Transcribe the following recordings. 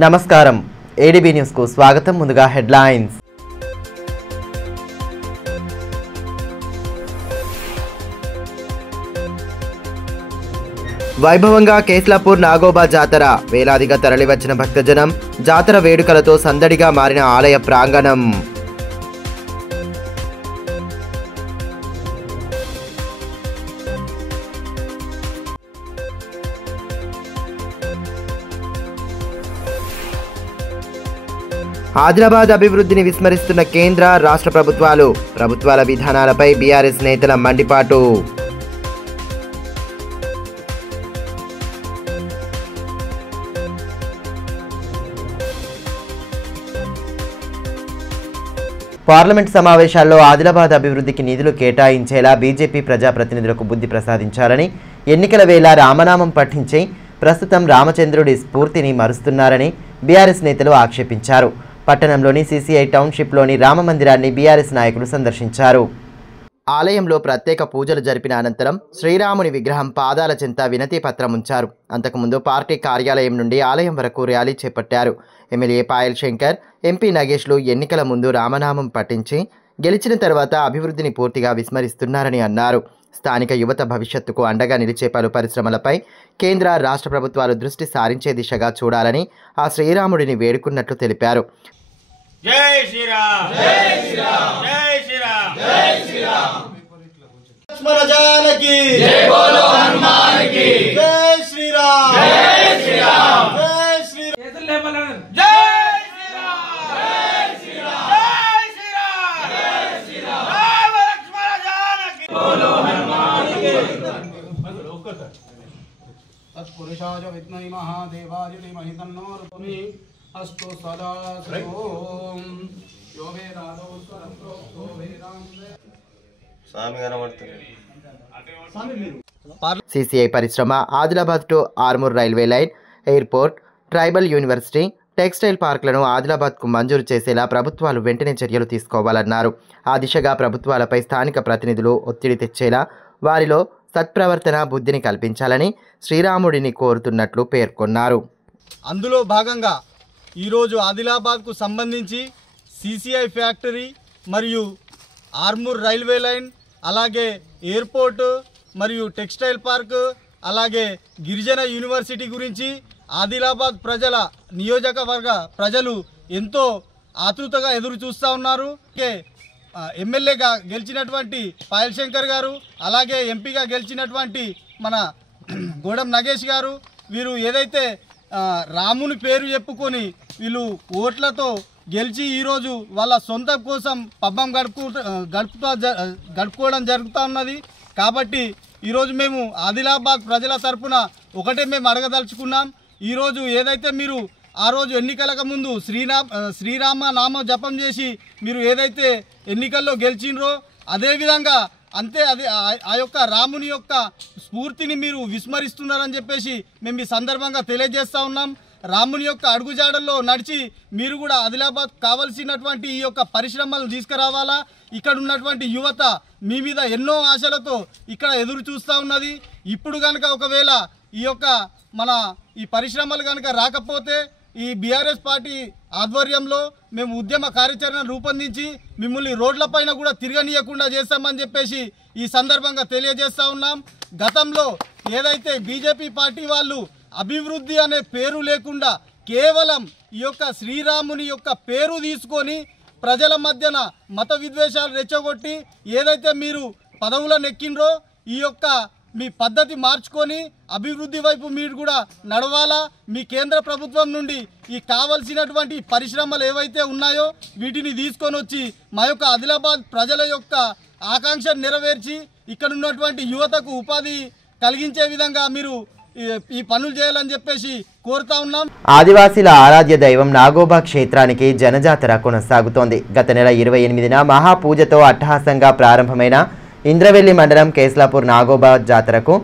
నమస్కారం ADB news కు స్వాగతం. ముందుగా హెడ్లైన్స్. వైభవంగా కేస్లాపూర్ నాగోబా జాతర. వేలాదిగా తరలివచ్చిన భక్తజనం. జాతర వేడుకలతో సందడిగా మారిన ఆలయ ప్రాంగణం. ఆదిలాబాద్ అభివృద్ధిని విస్మరిస్తున్న కేంద్ర రాష్ట్ర ప్రభుత్వాల విధానాలపై బీఆర్ఎస్ నేతల మండిపాటు. పార్లమెంట్ సమావేశాల్లో ఆదిలాబాద్ అభివృద్ధికి నిధులు కేటాయించేలా బీజేపీ ప్రజాప్రతినిధులకు బుద్ధి ప్రసాదించాలని, ఎన్నికల వేళ రామనామం పఠించి ప్రస్తుతం రామచంద్రుడి స్ఫూర్తిని మరుస్తున్నారని బీఆర్ఎస్ నేతలు ఆక్షేపించారు. పట్టణంలోని సీసీఐ టౌన్షిప్లోని రామమందిరాన్ని బీఆర్ఎస్ నాయకులు సందర్శించారు. ఆలయంలో ప్రత్యేక పూజలు జరిపిన అనంతరం శ్రీరాముని విగ్రహం పాదాల చెంత వినతి పత్రం ఉంచారు. అంతకుముందు పార్టీ కార్యాలయం నుండి ఆలయం వరకు ర్యాలీ చేపట్టారు. ఎమ్మెల్యే పాయల్ శంకర్, ఎంపీ నగేష్లు ఎన్నికల ముందు రామనామం పఠించి గెలిచిన తర్వాత అభివృద్ధిని పూర్తిగా విస్మరిస్తున్నారని అన్నారు. స్థానిక యువత భవిష్యత్తుకు అండగా నిలిచే పలు పరిశ్రమలపై కేంద్ర రాష్ట్ర ప్రభుత్వాలు దృష్టి సారించే దిశగా చూడాలని ఆ శ్రీరాముడిని వేడుకున్నట్లు తెలిపారు. జై శ్రీరామ్, జై శ్రీరామ్, జై శ్రీరామ్, జై శ్రీరామ్. లక్ష్మణ జానకి జై బోలో హనుమాన్ కి జై శ్రీరామ్, జై శ్రీరామ్, జై శ్రీరామ్. జై శ్రీరామ్, జై శ్రీరామ్, జై శ్రీరామ్, జై శ్రీరామ్. రామ లక్ష్మణ జానకి బోలో హనుమాన్ కి. తత్పురుషాయ విద్మహి మహాదేవాయ ధీమహి తన్నో రుద్రమి అస్తు సదా ఓం యో వేదాదో స్వరం ప్రోక్తో వేదాంతే స్వామి కనబడుతుంది. సీసీఐ పరిశ్రమ, Adilabad to Armoor railway line, airport, tribal university, textile పార్కులను ఆదిలాబాద్కు మంజూరు చేసేలా ప్రభుత్వాలు వెంటనే చర్యలు తీసుకోవాలన్నారు. ఆ దిశగా ప్రభుత్వాలపై స్థానిక ప్రతినిధులు ఒత్తిడి తెచ్చేలా వారిలో సత్ప్రవర్తన బుద్ధిని కల్పించాలని శ్రీరాముడిని కోరుతున్నట్లు పేర్కొన్నారు. అందులో భాగంగా ఈరోజు ఆదిలాబాద్కు సంబంధించి సీసీఐ ఫ్యాక్టరీ మరియు ఆర్మూర్ రైల్వే లైన్, అలాగే ఎయిర్పోర్టు మరియు టెక్స్టైల్ పార్క్, అలాగే గిరిజన యూనివర్సిటీ గురించి ఆదిలాబాద్ ప్రజల నియోజకవర్గ ప్రజలు ఎంతో ఆతృతగా ఎదురు చూస్తూ ఉన్నారు. ఎమ్మెల్యేగా గెలిచినటువంటి పాయల్ శంకర్ గారు, అలాగే ఎంపీగా గెలిచినటువంటి మన గోడం నగేష్ గారు, వీరు ఏదైతే రాముని పేరు చెప్పుకొని వీళ్ళు ఓట్లతో గెలిచి ఈరోజు వాళ్ళ సొంత కోసం పబ్బం గడుపుకోవడం జరుగుతూ ఉన్నది. కాబట్టి ఈరోజు మేము ఆదిలాబాద్ ప్రజల తరఫున ఒకటే మేము అడగదలుచుకున్నాం. ఈరోజు ఏదైతే మీరు ఆ రోజు ఎన్నికలకు ముందు శ్రీరామ నామ జపం చేసి మీరు ఏదైతే ఎన్నికల్లో గెలిచినరో అదేవిధంగా అది ఆ యొక్క రాముని యొక్క స్ఫూర్తిని మీరు విస్మరిస్తున్నారని చెప్పేసి మేము ఈ సందర్భంగా తెలియజేస్తూ ఉన్నాం. రాముని యొక్క అడుగుజాడల్లో నడిచి మీరు కూడా ఆదిలాబాద్ కావలసినటువంటి ఈ యొక్క పరిశ్రమలను తీసుకురావాలా. ఇక్కడ ఉన్నటువంటి యువత మీ మీద ఎన్నో ఆశలతో ఇక్కడ ఎదురు చూస్తూ ఉన్నది. ఇప్పుడు కనుక ఒకవేళ ఈ యొక్క ఈ పరిశ్రమలు కనుక రాకపోతే ఈ బీఆర్ఎస్ పార్టీ ఆధ్వర్యంలో మేము ఉద్యమ కార్యాచరణ రూపొందించి మిమ్మల్ని రోడ్లపైన కూడా తిరగనీయకుండా చేస్తామని చెప్పేసి ఈ సందర్భంగా తెలియజేస్తూ ఉన్నాం. గతంలో ఏదైతే బీజేపీ పార్టీ వాళ్ళు అభివృద్ధి అనే పేరు లేకుండా కేవలం ఈ యొక్క శ్రీరాముని యొక్క పేరు తీసుకొని ప్రజల మధ్యన మత విద్వేషాలు రెచ్చగొట్టి ఏదైతే మీరు పదవులను ఎక్కినరో ఈ యొక్క మీ పద్ధతి మార్చుకొని అభివృద్ధి వైపు మీరు కూడా నడవాలా. మీ కేంద్ర ప్రభుత్వం నుండి ఈ కావలసినటువంటి పరిశ్రమలు ఏవైతే ఉన్నాయో వీటిని తీసుకొని వచ్చి మా యొక్క ఆదిలాబాద్ ప్రజల యొక్క ఆకాంక్షను నెరవేర్చి ఇక్కడ ఉన్నటువంటి యువతకు ఉపాధి కలిగించే విధంగా మీరు ఈ పనులు చేయాలని చెప్పేసి కోరుతా ఉన్నాం. ఆదివాసీల ఆరాధ్య దైవం నాగోబా క్షేత్రానికి జనజాతర కొనసాగుతోంది. గత నెల 28న మహాపూజతో అట్టహాసంగా ప్రారంభమైన ఇంద్రవెల్లి మండలం కేస్లాపూర్ నాగోబా జాతరకు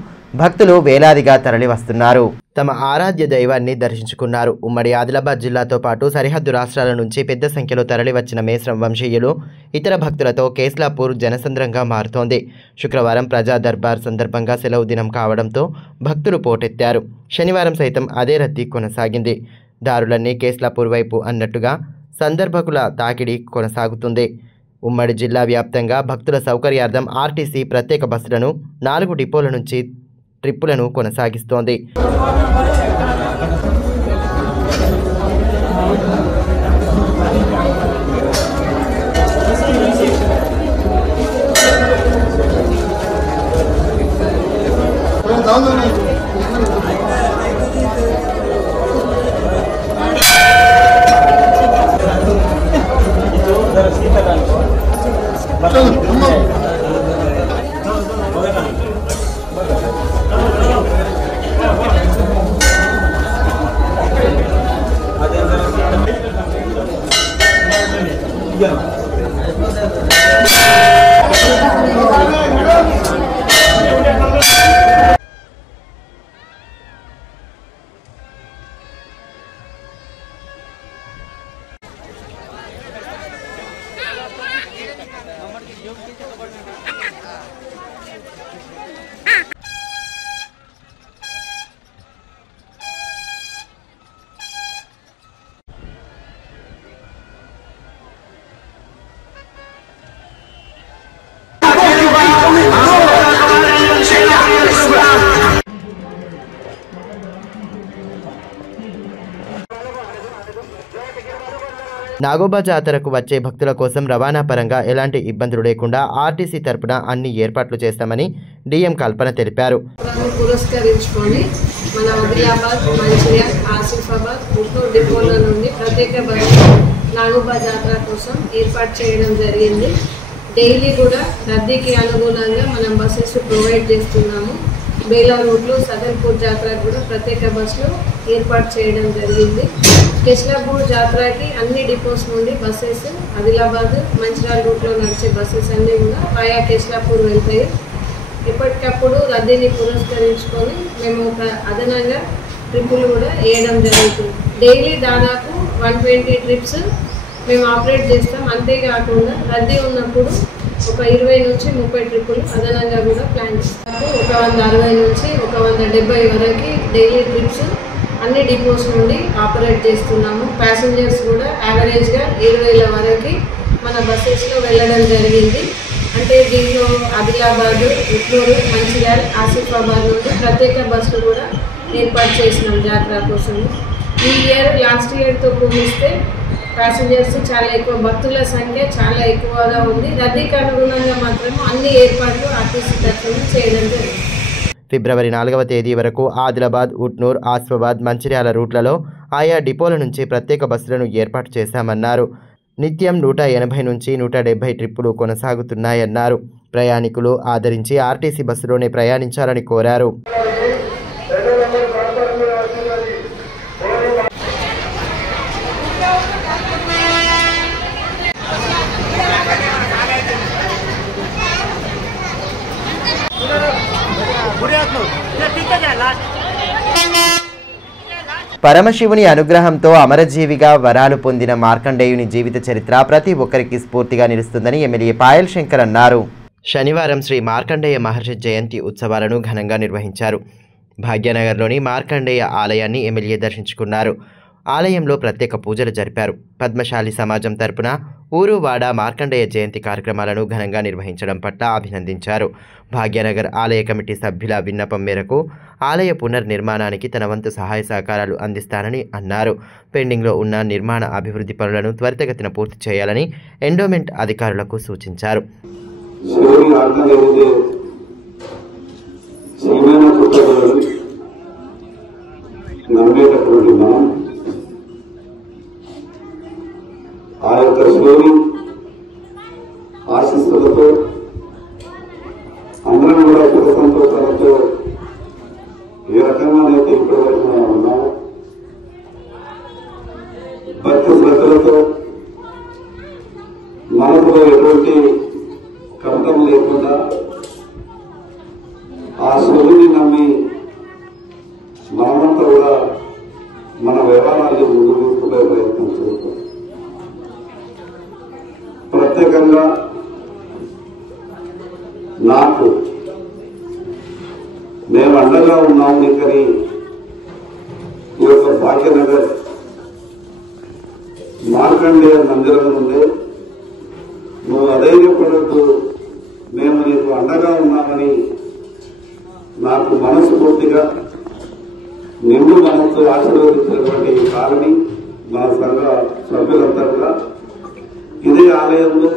భక్తులు వేలాదిగా తరలివస్తున్నారు. తమ ఆరాధ్య దైవాన్ని దర్శించుకున్నారు. ఉమ్మడి ఆదిలాబాద్ జిల్లాతో పాటు సరిహద్దు రాష్ట్రాల నుంచి పెద్ద సంఖ్యలో తరలివచ్చిన మేస్రం వంశీయులు ఇతర భక్తులతో కేస్లాపూర్ జనసంద్రంగా మారుతోంది. శుక్రవారం ప్రజా దర్బార్ సందర్భంగా సెలవు దినం కావడంతో భక్తులు పోటెత్తారు. శనివారం సైతం అదే రద్దీ కొనసాగింది. దారులన్నీ కేస్లాపూర్ వైపు అన్నట్టుగా సందర్భకుల తాకిడి కొనసాగుతుంది. ఉమ్మడి జిల్లా వ్యాప్తంగా భక్తుల సౌకర్యార్థం ఆర్టీసీ ప్రత్యేక బస్సులను 4 డిపోల నుంచి ట్రిప్పులను కొనసాగిస్తోంది. నాగోబా జాతరకు వచ్చే భక్తుల కోసం రవాణా పరంగా ఎలాంటి ఇబ్బందులు లేకుండా ఆర్టీసీ తరపున అన్ని ఏర్పాట్లు చేస్తామని డిఎం కల్పన తెలిపారు. పురస్కరించుకొని మన ఆదిలాబాద్, మంచిర్యాల, ఆసిఫాబాద్, గుంటూరు డిపోల నుండి ప్రత్యేక బస్సు నాగోబా జాతర కోసం ఏర్పాటు చేయడం జరిగింది. డైలీ కూడా రద్దీకి అనుగుణంగా మనం బస్సెస్ ప్రొవైడ్ చేస్తున్నాము. బేలా రోడ్లు, సదర్పూర్ జాతరకు కూడా ప్రత్యేక బస్సులు ఏర్పాటు చేయడం జరిగింది. కేస్లాపూర్ జాతరకి అన్ని డిపోస్ నుండి బస్సెస్ ఆదిలాబాద్, మంచిర్యాల రూట్లో నడిచే బస్సెస్ అన్నీ కూడా ఆయా కేస్లాపూర్ వెళ్తాయి. ఎప్పటికప్పుడు రద్దీని పురస్కరించుకొని మేము ఒక అదనంగా ట్రిప్పులు కూడా వేయడం జరుగుతుంది. డైలీ దాదాపు 120 ట్రిప్స్ మేము ఆపరేట్ చేస్తాం. అంతేకాకుండా రద్దీ ఉన్నప్పుడు ఒక 20 నుంచి 30 ట్రిప్పులు అదనంగా కూడా ప్లాన్ చేస్తాము. 160 నుంచి 170 వరకు డైలీ ట్రిప్స్ అన్ని డిపోస్ నుండి ఆపరేట్ చేస్తున్నాము. ప్యాసింజర్స్ కూడా యావరేజ్గా 20,000 వరకు మన బస్సెస్లో వెళ్ళడం జరిగింది. అంటే దీంట్లో ఆదిలాబాద్, గుంటూరు, మంచిర్యాల, ఆసిఫాబాద్ నుండి ప్రత్యేక బస్సులు కూడా ఏర్పాటు చేసినాం జాతర కోసం. ఈ ఇయర్ లాస్ట్ ఇయర్తో పోలిస్తే ప్యాసింజర్స్ చాలా ఎక్కువ, భక్తుల సంఖ్య చాలా ఎక్కువగా ఉంది. రద్దీకి అనుగుణంగా మాత్రం అన్ని ఏర్పాట్లు ఆర్టీసీ తరఫున చేయడం జరిగింది. ఫిబ్రవరి 4వ తేదీ వరకు ఆదిలాబాద్, ఉట్నూర్, ఆసిఫాబాద్, మంచిర్యాల రూట్లలో ఆయా డిపోల నుంచి ప్రత్యేక బస్సులను ఏర్పాటు చేశామన్నారు. నిత్యం 180 నుంచి 170 ట్రిప్పులు కొనసాగుతున్నాయన్నారు. ప్రయాణికులు ఆదరించి ఆర్టీసీ బస్సులోనే ప్రయాణించాలని కోరారు. పరమశివుని అనుగ్రహంతో అమరజీవిగా వరాలు పొందిన మార్కండేయుని జీవిత చరిత్ర ప్రతి ఒక్కరికి స్ఫూర్తిగా నిలుస్తుందని ఎమ్మెల్యే పాయల్ శంకర్ అన్నారు. శనివారం శ్రీ మార్కండేయ మహర్షి జయంతి ఉత్సవాలను ఘనంగా నిర్వహించారు. భాగ్యనగర్లోని మార్కండేయ ఆలయాన్ని ఎమ్మెల్యే దర్శించుకున్నారు. ఆలయంలో ప్రత్యేక పూజలు జరిపారు. పద్మశాలి సమాజం తరపున ఊరు వాడ మార్కండేయ జయంతి కార్యక్రమాలను ఘనంగా నిర్వహించడం పట్ల అభినందించారు. భాగ్యనగర్ ఆలయ కమిటీ సభ్యుల విన్నపం మేరకు ఆలయ పునర్నిర్మాణానికి తన వంతు సహాయ సహకారాలు అందిస్తానని అన్నారు. పెండింగ్లో ఉన్న నిర్మాణ అభివృద్ధి పనులను త్వరితగతిన పూర్తి చేయాలని ఎండోమెంట్ అధికారులకు సూచించారు. ఆ యొక్క శివుని ఆశీస్సులతో అందరం కూడా సుఖ సంతోషాలతో ఏ రకంగానైతే ఇప్పటివరకు మనం ఉన్నాము, భక్తి శ్రద్ధలతో మనసులో ఎటువంటి కష్టం లేకుండా ఆ శివుని నమ్మి మనమంతా కూడా మన వ్యవహారాన్ని ముందు తీసుకునే ప్రయత్నం చేస్తాం. ప్రత్యేకంగా నాకు మేము అండగా ఉన్నాము. కానీ ఈ యొక్క భాగ్యనగర్ మార్కండేయ మందిరం నుండి నువ్వు అధైర్యపడద్దు, మేము నీకు అండగా ఉన్నామని నాకు మనస్ఫూర్తిగా నిండు మనస్సు ఆశీర్వదించినటువంటి కాలని మన సంఘ సభ్యులంతా కూడా ఇదే ఆలయంలో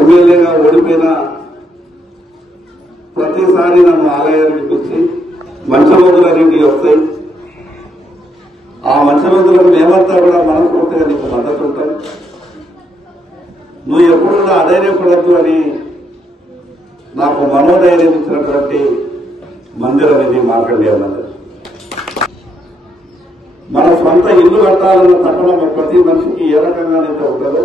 ఎమ్మెల్యేగా ఓడిపోయిన ప్రతిసారి నన్ను ఆలయానికి పిలిచి మంచరోజులన్నింటి వస్తాయి. ఆ మంచరోజులకు మేమంతా కూడా మనస్ఫూర్తిగా నీకు మద్దతు ఉంటాం. నువ్వు ఎప్పుడు కూడా అధైర్యపడద్దు అని నాకు మనోధైర్యం ఇచ్చినటువంటి మందిరం ఇది మార్కండేయ మందిరం. మన సొంత ఇల్లు కట్టాలన్న తపన ప్రతి మనిషికి ఏ రకంగానైతే ఉంటుందో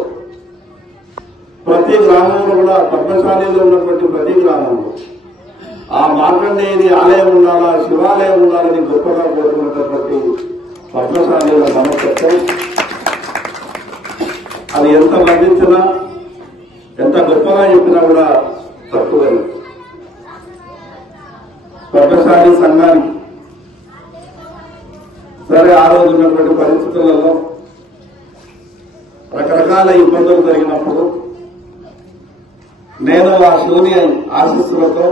ప్రతి గ్రామంలో కూడా పద్మశాలిలో ఉన్నటువంటి ప్రతి గ్రామంలో ఆ మార్కండేయుని ఆలయం ఉండాలా, శివాలయం ఉండాలని గొప్పగా కోరుకున్నటువంటి పద్మశాలిల మనస్తత్వం అది ఎంత వర్ణించినా ఎంత గొప్పగా చెప్పినా కూడా తక్కువే. పద్మశాలి సంఘానికి సరే ఆ రోజు ఉన్నటువంటి పరిస్థితులలో రకరకాల ఇబ్బందులు జరిగినప్పుడు నేను ఆ శివుని ఆశీస్సులతో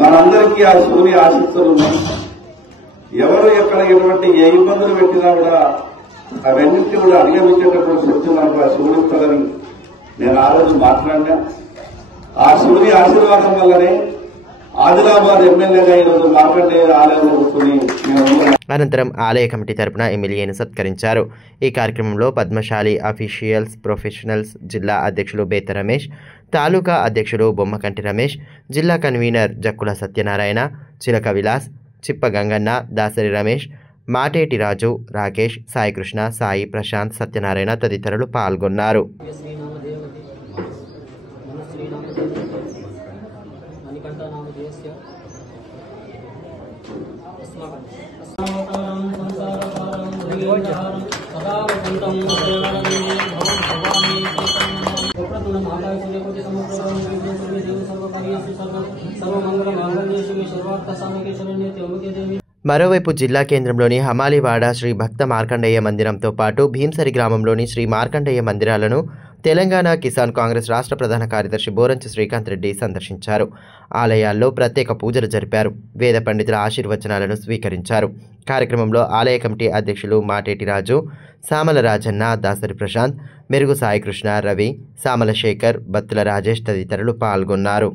మనందరికీ ఆ శివుని ఆశీస్సులు ఉన్నాయి. ఎవరు ఎక్కడ ఎటువంటి ఏ ఇబ్బందులు పెట్టినా కూడా అవన్నింటినీ కూడా అధిగమించేటటువంటి శక్తి మనకు ఆ శివుడు ఇస్తాడని నేను ఆ రోజు మాట్లాడినా. ఆ శివుని ఆశీర్వాదం వల్లనే ఆదిలాబాద్ ఎమ్మెల్యేగా ఈరోజు మార్కండేయ ఆలయంలో కూర్చుని అనంతరం ఆలయ కమిటీ తరపున ఎమ్మెల్యేను సత్కరించారు. ఈ కార్యక్రమంలో పద్మశాలి అఫీషియల్స్, ప్రొఫెషనల్స్, జిల్లా అధ్యక్షులు బేత రమేష్, తాలూకా అధ్యక్షులు బొమ్మకంటి రమేష్, జిల్లా కన్వీనర్ జక్కుల సత్యనారాయణ, చిలక విలాస్, చిప్ప గంగన్న, దాసరి రమేష్, మాటేటి రాజు, రాకేష్, సాయికృష్ణ, సాయి, ప్రశాంత్, సత్యనారాయణ తదితరులు పాల్గొన్నారు. మరోవైపు జిల్లా కేంద్రంలోని హమాలీవాడ శ్రీ భక్త మార్కండేయ మందిరంతో పాటు భీంసరి గ్రామంలోని శ్రీ మార్కండేయ మందిరాలను తెలంగాణ కిసాన్ కాంగ్రెస్ రాష్ట్ర ప్రధాన కార్యదర్శి బోరంచి శ్రీకాంత్ రెడ్డి సందర్శించారు. ఆలయాల్లో ప్రత్యేక పూజలు జరిపారు. వేద పండితుల ఆశీర్వచనాలను స్వీకరించారు. కార్యక్రమంలో ఆలయ కమిటీ అధ్యక్షులు మాటేటి రాజు, సామల రాజన్న, దాసరి ప్రశాంత్, మెరుగు సాయికృష్ణ, రవి, సామల శేఖర్, బత్తుల రాజేష్ తదితరులు పాల్గొన్నారు.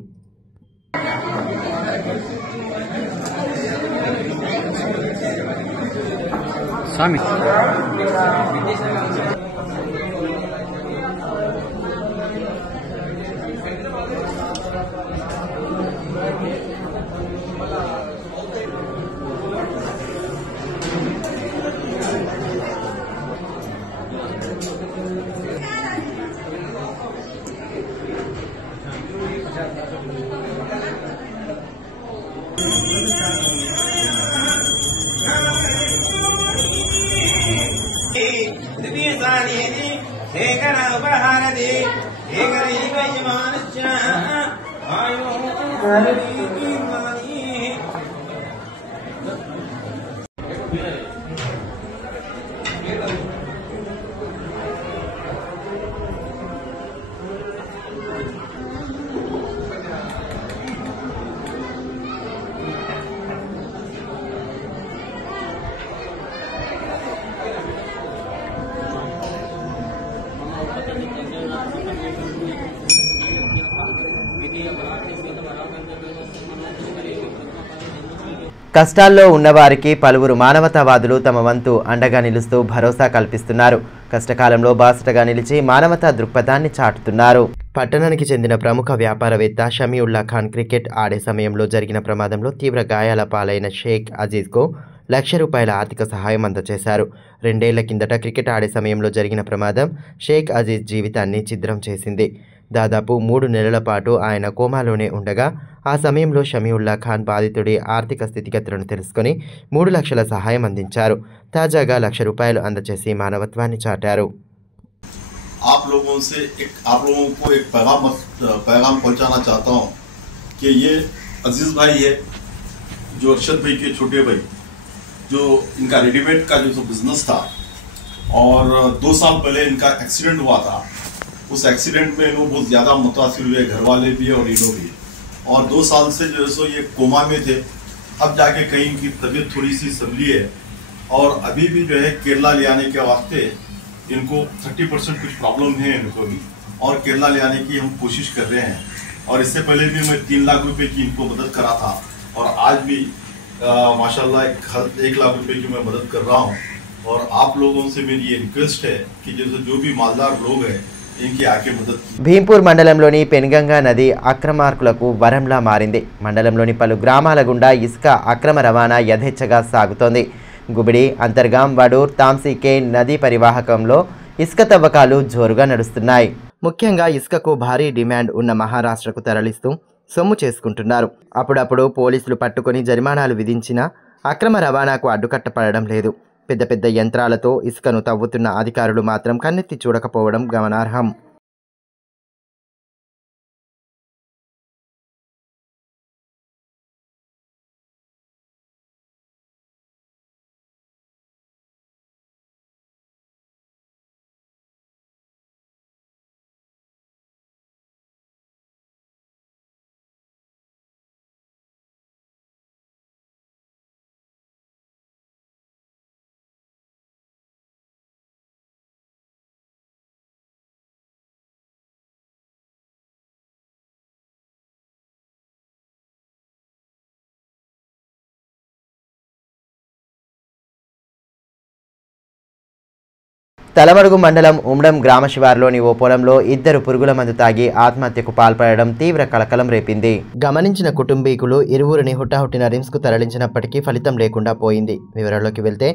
కష్టాల్లో ఉన్నవారికి పలువురు మానవతావాదులు తమ వంతు అండగా నిలుస్తూ భరోసా కల్పిస్తున్నారు. కష్టకాలంలో బాసటగా నిలిచి మానవతా దృక్పథాన్ని చాటుతున్నారు. పట్టణానికి చెందిన ప్రముఖ వ్యాపారవేత్త షమీవుల్లా ఖాన్ క్రికెట్ ఆడే సమయంలో జరిగిన ప్రమాదంలో తీవ్ర గాయాల పాలైన షేక్ అజీజ్కు ₹1,00,000 ఆర్థిక సహాయం అందజేశారు. 2 ఏళ్ల కిందట క్రికెట్ ఆడే సమయంలో జరిగిన ప్రమాదం షేక్ అజీజ్ జీవితాన్ని ఛిద్రం చేసింది. దాదాపు 3 నెలల పాటు ఆయన కోమాలోనే ఉండగా ఆ సమయంలో షమీవుల్లా ఖాన్ బాధితుడి ఆర్థిక స్థితిగతులను తెలుసుకుని 3 లక్షల సహాయం అందించారు. తాజాగా ₹1,00,000 అందజేసి మానవత్వాన్ని చాటారు. आप लोगों को एक पैगाम पहुंचाना चाहता हूं कि ये अजीज भाई है जो अरशद भाई के छोटे भाई, जो इनका रेडीमेड का जो बिजनेस था और 2 साल पहले इनका एक्सीडेंट हुआ था। उस एक्सीडेंट में लोग बहुत ज्यादा मुतासिर हुए, घर वाले भी और ये लोग भी। और 2 साल से जो है सो ये कोमा में थे। अब जाके कहीं इनकी तबीयत थोड़ी सी संभली है और अभी भी जो है केरला ले आने के वास्ते इनको 30% कुछ प्रॉब्लम है इनको भी, और केरला ले आने की हम कोशिश कर रहे हैं। और इससे पहले भी मैं 3 लाख रुपए की इनको मदद करा था और आज भी माशाल्लाह 1 लाख रुपए की मैं मदद कर रहा हूँ। और आप लोगों से मेरी ये रिक्वेस्ट है कि जैसे जो भी मालदार लोग हैं इनकी आके मदद की। భీంపూర్ మండలంలోని పెన్గంగా నది అక్రమార్కులకు వరంలా మారింది. మండలంలోని పలు గ్రామాల గుండా ఇసుక అక్రమ రవాణా యథేచ్ఛగా సాగుతోంది. గుబిడి, అంతర్గాం, వడూర్, తాంసీకే నదీ పరివాహకంలో ఇసుక తవ్వకాలు జోరుగా నడుస్తున్నాయి. ముఖ్యంగా ఇసుకకు భారీ డిమాండ్ ఉన్న మహారాష్ట్రకు తరలిస్తూ సొమ్ము చేసుకుంటున్నారు. అప్పుడప్పుడు పోలీసులు పట్టుకొని జరిమానాలు విధించినా అక్రమ రవాణాకు అడ్డుకట్టపడడం లేదు. పెద్ద పెద్ద యంత్రాలతో ఇసుకను తవ్వుతున్న అధికారులు మాత్రం కన్నెత్తి చూడకపోవడం గమనార్హం. తలమడుగు మండలం ఉమ్డం గ్రామ శివారులోని ఓ పొలంలో 2 పురుగుల మందు తాగి ఆత్మహత్యకు పాల్పడడం తీవ్ర కలకలం రేపింది. గమనించిన కుటుంబీకులు ఇరువురిని హుటాహుటిన రిమ్స్కు తరలించినప్పటికీ ఫలితం లేకుండా పోయింది. వివరాల్లోకి వెళ్తే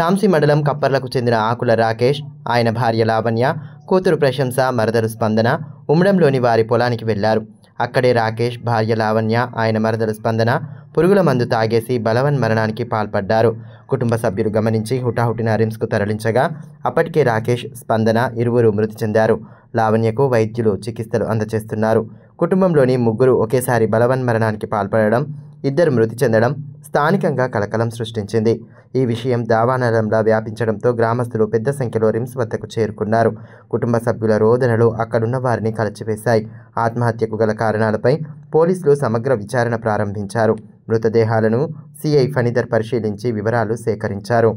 తాంసీ మండలం కప్పర్లకు చెందిన ఆకుల రాకేష్, ఆయన భార్య లావణ్య, కూతురు ప్రశంస, మరదలు స్పందన ఉమ్డంలోని వారి పొలానికి వెళ్లారు. అక్కడే రాకేష్ భార్య లావణ్య, ఆయన మరదలు స్పందన పురుగుల మందు తాగేసి బలవన్మరణానికి పాల్పడ్డారు. కుటుంబ సభ్యులు గమనించి హుటాహుటిన రిమ్స్కు తరలించగా అప్పటికే రాకేష్, స్పందన ఇరువురు మృతి చెందారు. లావణ్యకు వైద్యులు చికిత్సలు అందజేస్తున్నారు. కుటుంబంలోని 3 ఒకేసారి బలవన్మరణానికి పాల్పడడం, 2 మృతి చెందడం స్థానికంగా కలకలం సృష్టించింది. ఈ విషయం దావానలంలా వ్యాపించడంతో గ్రామస్తులు పెద్ద సంఖ్యలో రిమ్స్ వద్దకు చేరుకున్నారు. కుటుంబ సభ్యుల రోదనలు అక్కడున్న వారిని కలచివేశాయి. ఆత్మహత్యకు గల కారణాలపై పోలీసులు సమగ్ర విచారణ ప్రారంభించారు. మృతదేహాలను సిఐ ఫణిధర్ పరిశీలించి వివరాలు సేకరించారు.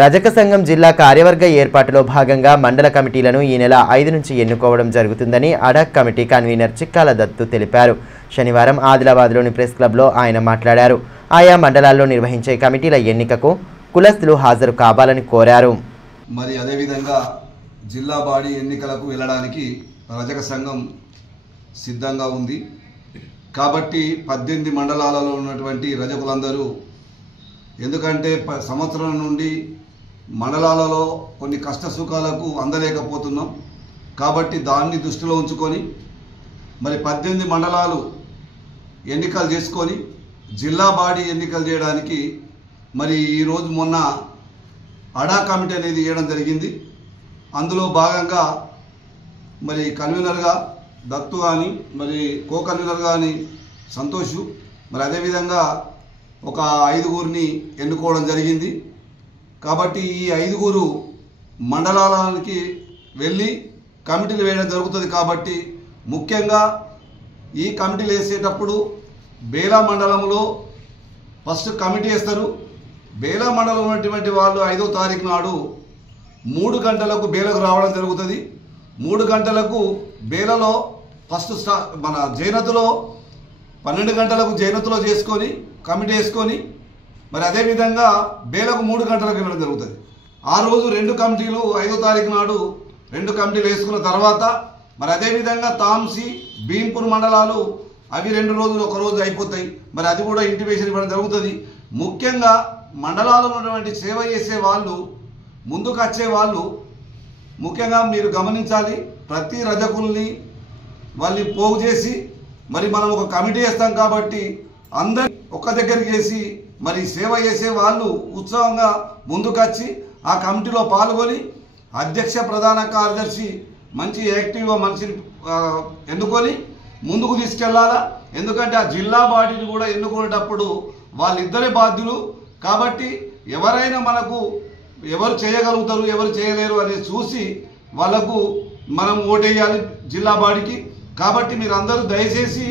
రజక సంఘం జిల్లా కార్యవర్గ ఏర్పాటులో భాగంగా మండల కమిటీలను ఈ నెల 5 నుంచి ఎన్నుకోవడం జరుగుతుందని ad hoc committee convener Chikkala Dattu తెలిపారు. శనివారం ఆదిలాబాద్లోని ప్రెస్ క్లబ్లో ఆయన మాట్లాడారు. ఆయా మండలాల్లో నిర్వహించే కమిటీల ఎన్నికకు కులస్తులు హాజరు కావాలని కోరారు. మరి అదేవిధంగా జిల్లా బాడీ ఎన్నికలకు వెళ్ళడానికి రజక సంఘం సిద్ధంగా ఉంది. కాబట్టి 18 మండలాలలో ఉన్నటువంటి రజకులందరూ, ఎందుకంటే సంవత్సరం నుండి మండలాలలో కొన్ని కష్ట సుఖాలకు అందలేకపోతున్నాం. కాబట్టి దాన్ని దృష్టిలో ఉంచుకొని మరి 18 మండలాలు ఎన్నికలు చేసుకొని జిల్లా బాడీ ఎన్నికలు చేయడానికి మరి ఈరోజు మొన్న అడా కమిటీ అనేది ఇవ్వడం జరిగింది. అందులో భాగంగా మరి కన్వీనర్గా దత్తు కానీ, మరి కో కన్వీనర్ కానీ సంతోషు, మరి అదేవిధంగా ఒక 5గురిని ఎన్నుకోవడం జరిగింది. కాబట్టి ఈ 5గురు మండలాలకి వెళ్ళి కమిటీలు వేయడం జరుగుతుంది. కాబట్టి ముఖ్యంగా ఈ కమిటీలు వేసేటప్పుడు బేలా మండలంలో ఫస్ట్ కమిటీ వేస్తారు. బేలా మండలం ఉన్నటువంటి వాళ్ళు 5వ తారీఖు నాడు 3 గంటలకు బేలకు రావడం జరుగుతుంది. 3 గంటలకు బేలలో ఫస్ట్ మన జైనతులో 12 గంటలకు జైనతులో చేసుకొని కమిటీ వేసుకొని మరి అదేవిధంగా బేలకు 3 గంటలకు వెళ్ళడం జరుగుతుంది. ఆ రోజు 2 కమిటీలు 5వ తారీఖు నాడు 2 కమిటీలు వేసుకున్న తర్వాత మరి అదేవిధంగా తాంసీ, భీంపూర్ మండలాలు అవి 2 రోజులు, 1 రోజు అయిపోతాయి. మరి అది కూడా ఇంటిమేషన్ ఇవ్వడం జరుగుతుంది. ముఖ్యంగా మండలాల్లో ఉన్నటువంటి సేవ చేసే వాళ్ళు, ముందుకు వచ్చే వాళ్ళు ముఖ్యంగా మీరు గమనించాలి. ప్రతి రజకుల్ని వాళ్ళని పోగు చేసి మరి మనం ఒక కమిటీ వేస్తాం. కాబట్టి అందరి ఒక్క దగ్గరికి చేసి మరి సేవ చేసే వాళ్ళు ఉత్సాహంగా ముందుకొచ్చి ఆ కమిటీలో పాల్గొని అధ్యక్ష, ప్రధాన కార్యదర్శి మంచి యాక్టివ్గా మనిషిని ఎన్నుకొని ముందుకు తీసుకెళ్లాలా. ఎందుకంటే ఆ జిల్లా బాడీని కూడా ఎన్నుకునేటప్పుడు వాళ్ళిద్దరే బాధ్యులు. కాబట్టి ఎవరైనా మనకు ఎవరు చేయగలుగుతారు ఎవరు చేయలేరు అనేది చూసి వాళ్ళకు మనం ఓటేయాలి జిల్లా బాడీకి. కాబట్టి మీరందరూ దయచేసి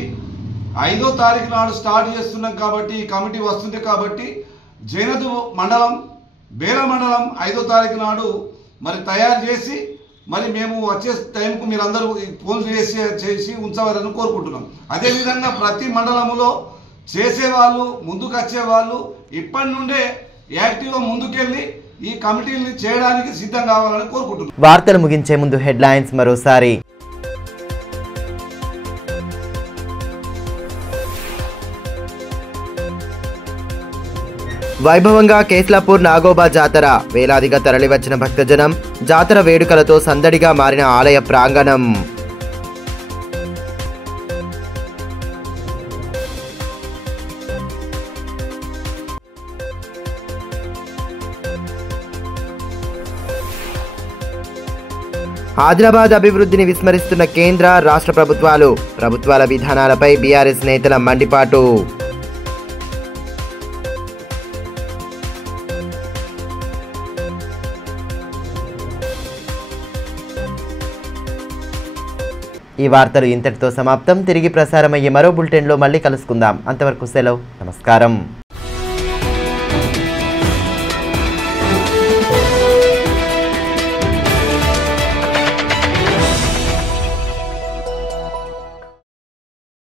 5వ తారీఖు నాడు స్టార్ట్ చేస్తున్నాం కాబట్టి కమిటీ వస్తుంది కాబట్టి జైనదు మండలం బేల మండలం 5వ తారీఖు నాడు మరి తయారు చేసి మరి మేము వచ్చే టైంకు మీరందరూ ఫోన్ చేసి ఉంచవాలని కోరుకుంటున్నాం. అదేవిధంగా ప్రతి మండలంలో చేసేవాళ్ళు ముందుకు వచ్చేవాళ్ళు ఇప్పటి నుండే యాక్టివ్గా ముందుకెళ్ళి ఈ కమిటీని చేయడానికి సిద్ధం కావాలని కోరుకుంటున్నాం. వార్తలు ముగించే ముందు హెడ్లైన్స్ మరోసారి. వైభవంగా కేస్లాపూర్ నాగోబా జాతర, వేలాదిగా తరలివచ్చిన భక్తజనం, జాతర వేడుకలతో సందడిగా మారిన ఆలయ ప్రాంగణం. ఆదిలాబాద్ అభివృద్ధిని విస్మరిస్తున్న కేంద్ర రాష్ట్ర ప్రభుత్వాల విధానాలపై బీఆర్ఎస్ నేతల మండిపాటు. ఈ వార్తలు ఇంతటితో సమాప్తం. తిరిగి ప్రసారమయ్యే మరో బులెటిన్లో మళ్ళీ కలుసుకుందాం. అంతవరకు సెలవు. నమస్కారం.